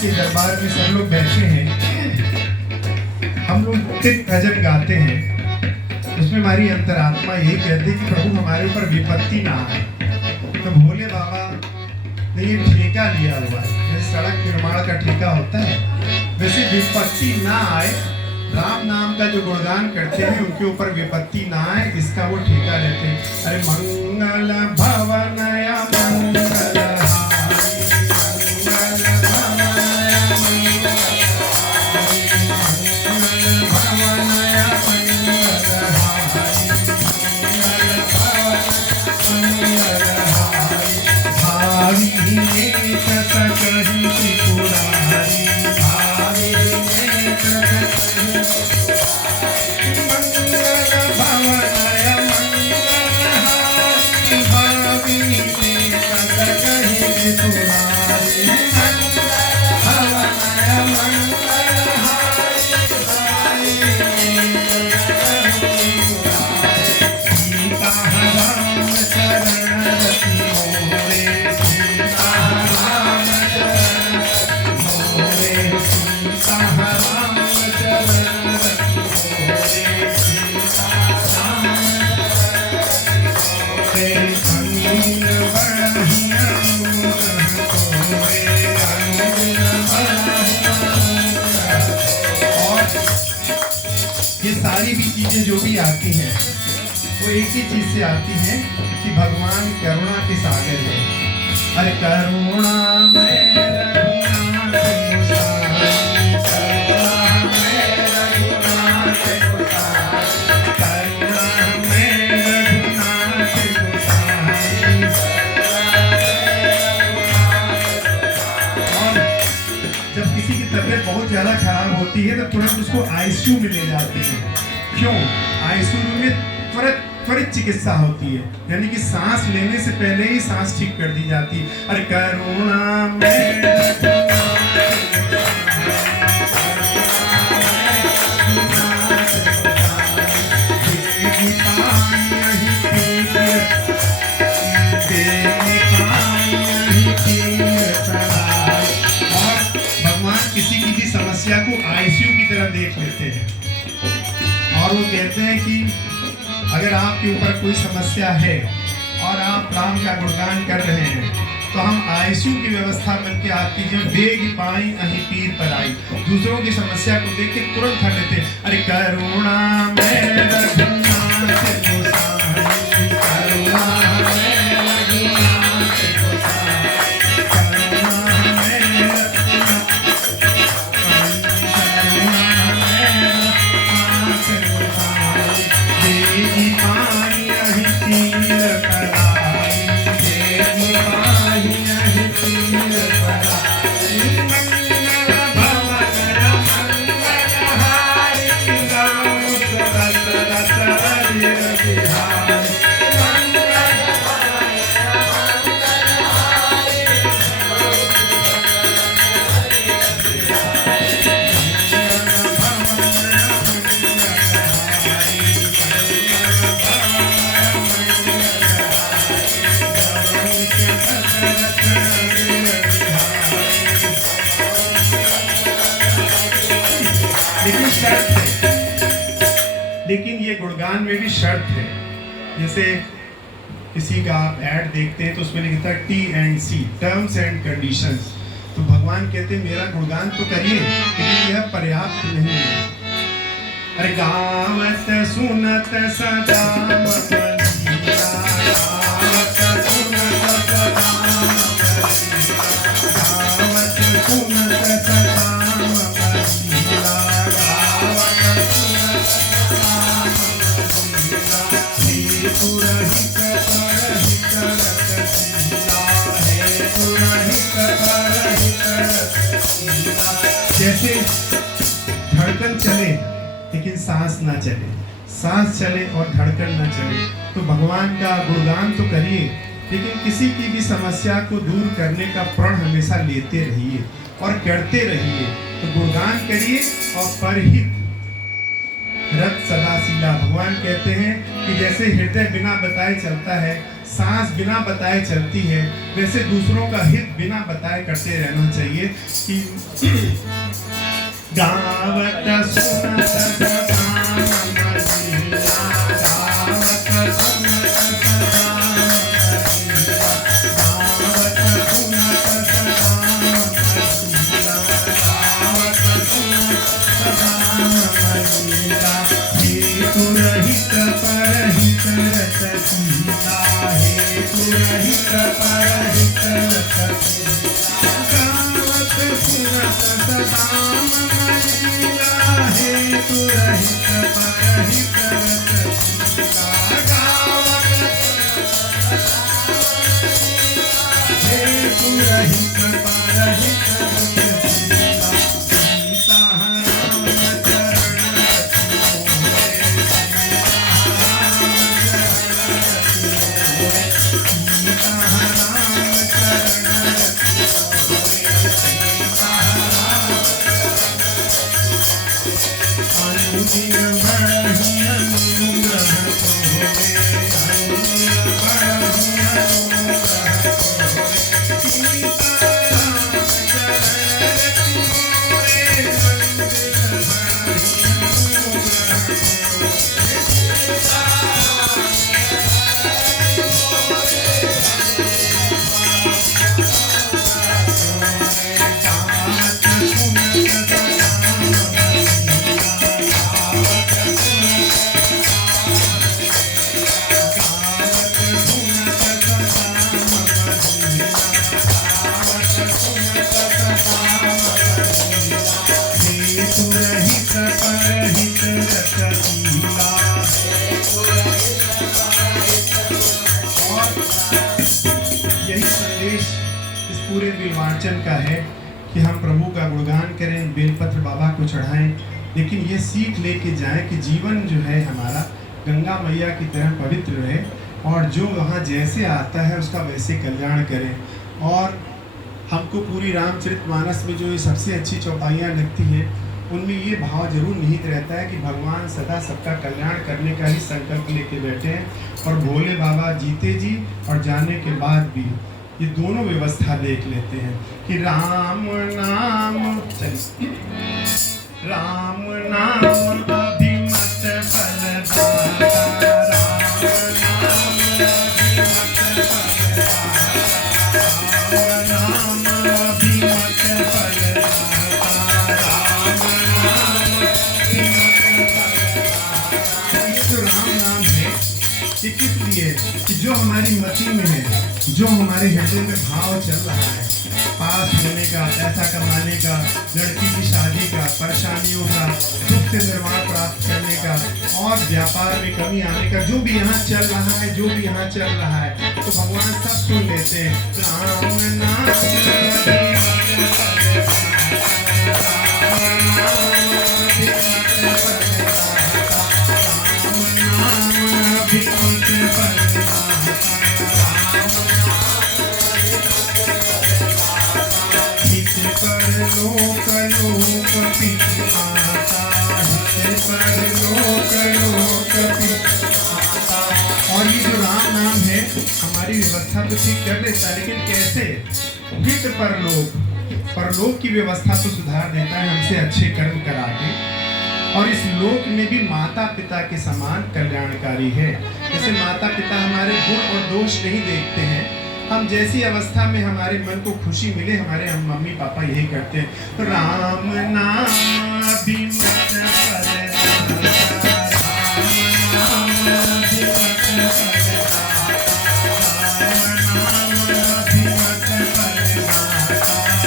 के दरबार में सब लोग बैठे हैं, हम लोग तीन भजन गाते हैं, उसमें हमारी अंतरात्मा यही कहती है कि प्रभु हमारे ऊपर विपत्ति ना आए। तो भोले बाबा ने ये ठेका लिया हुआ है, जैसे सड़क निर्माण का ठेका होता है, वैसे विपत्ति ना आए, राम नाम का जो गुणगान करते हैं उनके ऊपर विपत्ति ना आए, इसका वो ठेका लेते हैं। अरे मंगल भवनया मंगल सारी भी चीजें जो भी आती हैं वो एक ही चीज से आती हैं कि भगवान करुणा के सागर है। अरे करुणा में जब किसी की तबीयत बहुत ज्यादा खराब होती है तो तुरंत उसको आईसीयू में ले जाते हैं। क्यों? आईसीयू में त्वरित चिकित्सा होती है, यानी कि सांस लेने से पहले ही सांस ठीक कर दी जाती है। अरे करुणा में समस्या को आईसीयू की तरह देख लेते हैं और वो कहते हैं कि अगर आपके ऊपर कोई समस्या है और आप राम का गुणगान कर रहे हैं तो हम आईसीयू की व्यवस्था करके आपकी जो बेग पाई अही पीर पर आई, दूसरों की समस्या को देख के तुरंत हट लेते हैं। अरे करुणा में लेकिन ये गुणगान में भी शर्त है। जैसे किसी का आप ऐड देखते हैं तो उसमें लिखता है T&C, टर्म्स एंड कंडीशंस। तो भगवान कहते हैं मेरा गुणगान तो करिए लेकिन यह पर्याप्त नहीं है। अरे गावत सुनत सदा जैसे धड़कन चले लेकिन सांस ना चले, सांस चले और धड़कन ना चले, तो भगवान का गुणगान तो करिए लेकिन किसी की भी समस्या को दूर करने का प्रण हमेशा लेते रहिए और करते रहिए। तो गुणगान करिए और परहित रथ सदाशीला। भगवान कहते हैं कि जैसे हृदय बिना बताए चलता है, सांस बिना बताए चलती है, वैसे दूसरों का हित बिना बताए करते रहना चाहिए। कि गावत सुनत सदा मजीला, गावत सुनत सदा मजीला, गावत सुनत सदा मजीला, गावत सुनत सदा मजीला। हेतु रहित परहित रसशीला, हेतु रहित परहित रसशीला, गावत सुनत सदा मजीला, हेतु रहित परहित रसशीला, गावत हेतु रहित परहित रसशीला। पूरे बिलवाचन का है कि हम प्रभु का गुणगान करें, बेलपत्र बाबा को चढ़ाएं, लेकिन ये सीख लेके जाएं कि जीवन जो है हमारा गंगा मैया की तरह पवित्र रहे और जो वहाँ जैसे आता है उसका वैसे कल्याण करें। और हमको पूरी रामचरितमानस में जो ये सबसे अच्छी चौपाइयाँ लगती हैं उनमें ये भाव जरूर निहित रहता है कि भगवान सदा सबका कल्याण करने का ही संकल्प लेके बैठे हैं। और भोले बाबा जीते जी और जाने के बाद भी ये दोनों व्यवस्था देख लेते हैं कि राम नाम, चलिए, राम नाम अभिमत फलदाता, राम नाम अभिमत फलदाता, राम नाम अभिमत फलदाता। ये जो राम नाम है ये किस लिए? कि जो हमारी मति में है, जो हमारे हृदय में भाव चल रहा है, पास होने का, पैसा कमाने का, लड़की की शादी का, परेशानियों का, सुख से निर्वाण प्राप्त करने का और व्यापार में कमी आने का, जो भी यहाँ चल रहा है, जो भी यहाँ चल रहा है, तो भगवान सब सुन लेते हैं। राम नाम और ये जो राम नाम है हमारी व्यवस्था तो ठीक कर देता है, लेकिन कैसे? हित परलोक की व्यवस्था तो सुधार देता है हमसे अच्छे कर्म करा के, और इस लोक में भी माता पिता के समान कल्याणकारी है। जैसे माता पिता हमारे गुण और दोष नहीं देखते हैं, हम जैसी अवस्था में हमारे मन को खुशी मिले, हमारे हम मम्मी पापा यही करते हैं। राम नाम अभिमत फलदाता, राम नाम अभिमत फलदाता, राम नाम अभिमत फलदाता,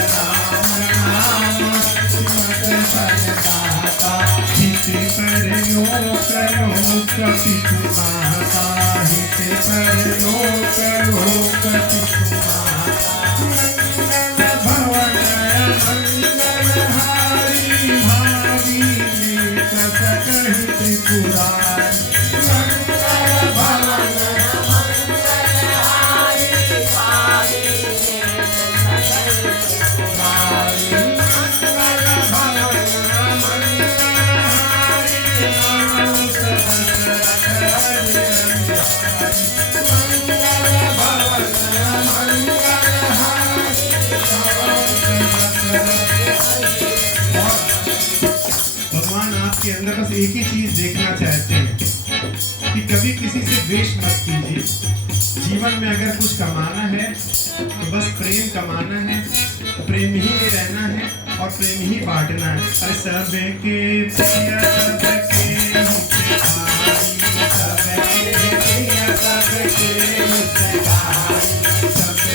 राम नाम अभिमत फलदाता। हित परलोक लोक पितु माता, हित परलोक लोक पितु माता। मंगल भवन मंगलहारी, भावी लेख सकहि त्रिपुरारी। मंगल भवन मंगलहारी, भावी लेख सकहि त्रिपुरारी। मंगल भवन मंगलहारी, इसके अंदर बस एक ही चीज देखना चाहते हैं कि कभी किसी से द्वेष मत कीजिए। जीवन में अगर कुछ कमाना है तो बस प्रेम कमाना है, प्रेम ही में रहना है और प्रेम ही बांटना है। अरे सबके प्रिय सबके हितकारी, सबके प्रिय सबके हितकारी, सबके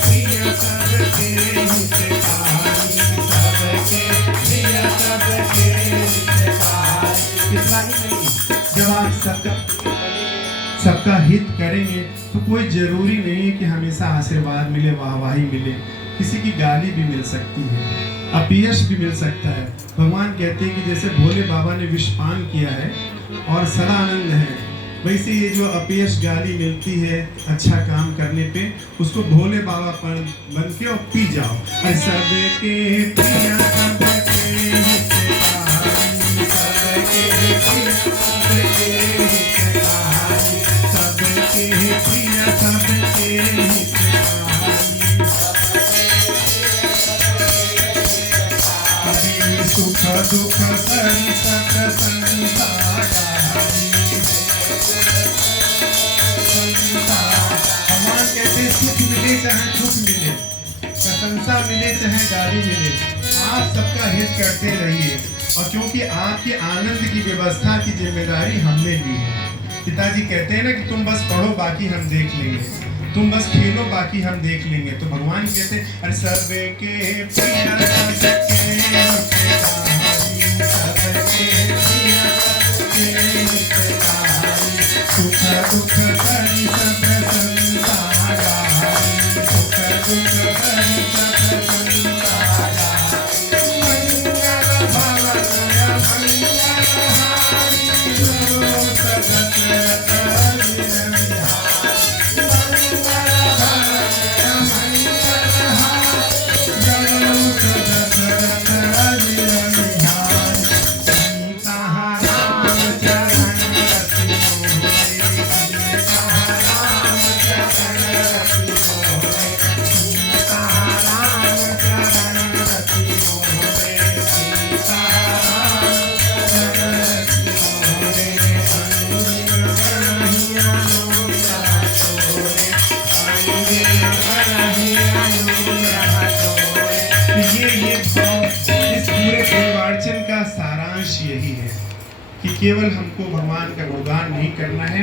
प्रिय सबके हितकारी, सबके प्रिय सबके हितकारी। इतना ही नहीं, जब आप सबका हित करेंगे तो कोई जरूरी नहीं है कि हमेशा आशीर्वाद मिले, वाहवाही मिले। किसी की गाली भी मिल सकती है, अपयश भी मिल सकता है। भगवान कहते हैं कि जैसे भोले बाबा ने विषपान किया है और सदा आनंद है, वैसे ये जो अपयश गाली मिलती है अच्छा काम करने पे, उसको भोले बाबा पर बन के और पी जाओ। अरे सबके प्रिय सबके हितकारी, सबके प्रिय सबके हितकारी, सबके प्रिय सबके हितकारी, सुख दुख सरी सब संसारी। भगवान कहते सुख मिले चाहे दुख मिले, प्रशंसा मिले चाहे गाली मिले, आप सबका हित करते रहिए। और क्योंकि आपके आनंद की व्यवस्था की जिम्मेदारी हमने ली है। पिताजी कहते हैं ना कि तुम बस पढ़ो बाकी हम देख लेंगे, तुम बस खेलो बाकी हम देख लेंगे। तो भगवान कहते हैं अरे सबके प्रिय सबके हितकारी, सबके प्रिय सबके हितकारी, सुख दुख सरी सब संसारी, सुख दुख सरी सब संसारी, मंगल भवन मंगलहारी, सदत यही है कि केवल हमको भगवान का गुणगान नहीं करना है,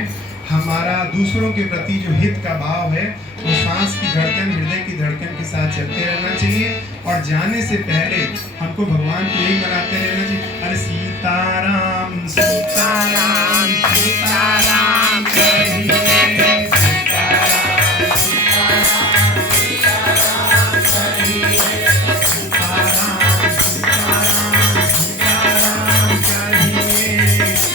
हमारा दूसरों के प्रति जो हित का भाव है वो सांस की धड़कन, हृदय की धड़कन के साथ चलते रहना चाहिए। और जाने से पहले हमको भगवान को यही मनाते रहना चाहिए, अरे सीताराम सीताराम सीताराम कहिए, सीताराम सीताराम सीताराम कहिए, सीताराम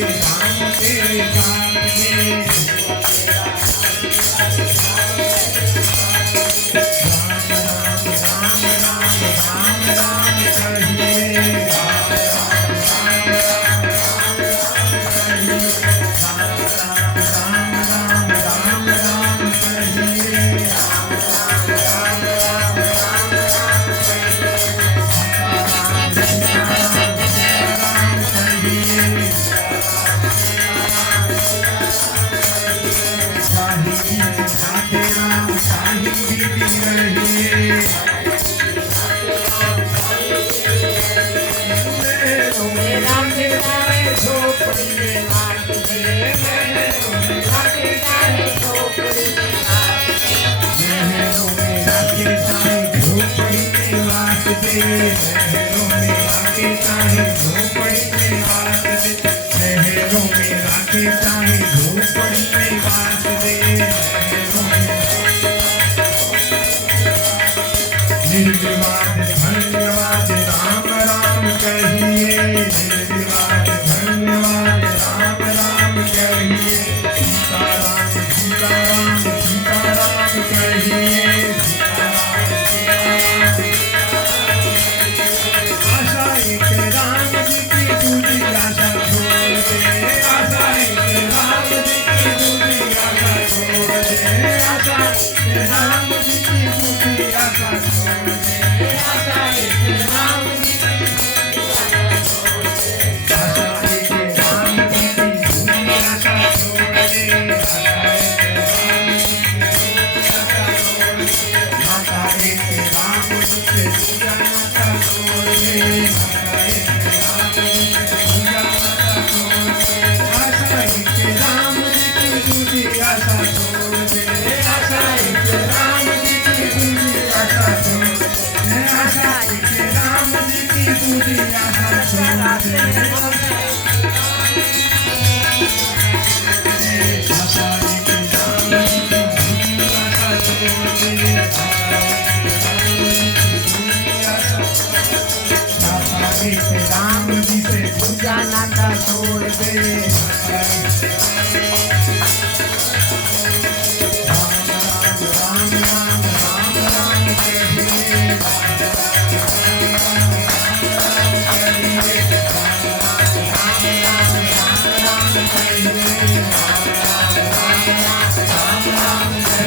राम तेरे साथ में शहरों में आके चाहे झोपड़ी में बात दे, शहरों में आके चाहे झोपड़ी में बात दे, शहरों में निर्विवाद धन्यवाद राम राम कहिए, निर्विवाद धन्यवाद राम राम कहिए, सीताराम सीताराम सीताराम कहिए, राम जी से पूजा नाता छोड़ दे, राम राम राम राम कहिए, राम साहिब की रहिए, राम राम राम राम राम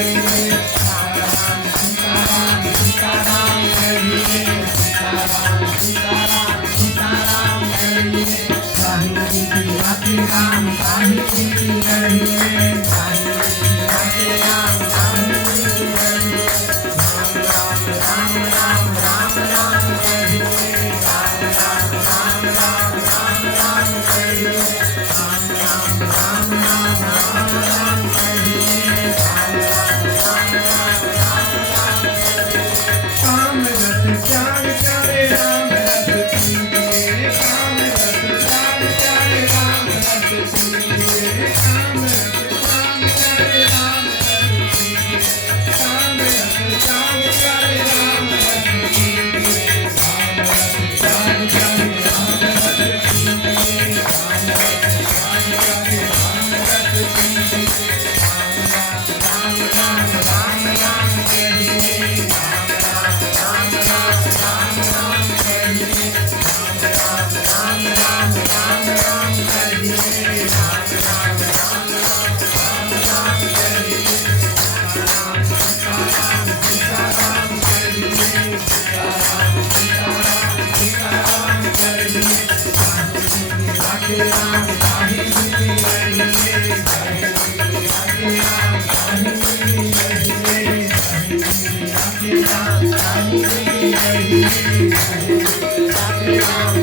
कहिए, राम राम राम राम राम कहिए, राम राम राम राम राम राम कहिए, काम रस त्याग करे राम रस पीजिए, काम रस त्याग करे राम रस पीजिए, काम रस त्याग करे राम रस पीजिए, काम रस त्याग करे राम रस पीजिए, काम रस त्याग करे राम रस पीजिए, काम रस त्याग करे राम रस पीजिए, राम राम राम राम कहिए, राम राम राम राम कहिए, राम राम राम राम कहिए, राम राम राम राम कहिए, सीताराम सीताराम सीताराम कहिए, सीताराम सीताराम सीताराम कहिए, राधे राम राधे जी रहिए, राधे राम राधे जी रहिए, राधे राम राधे जी रहिए, राधे राम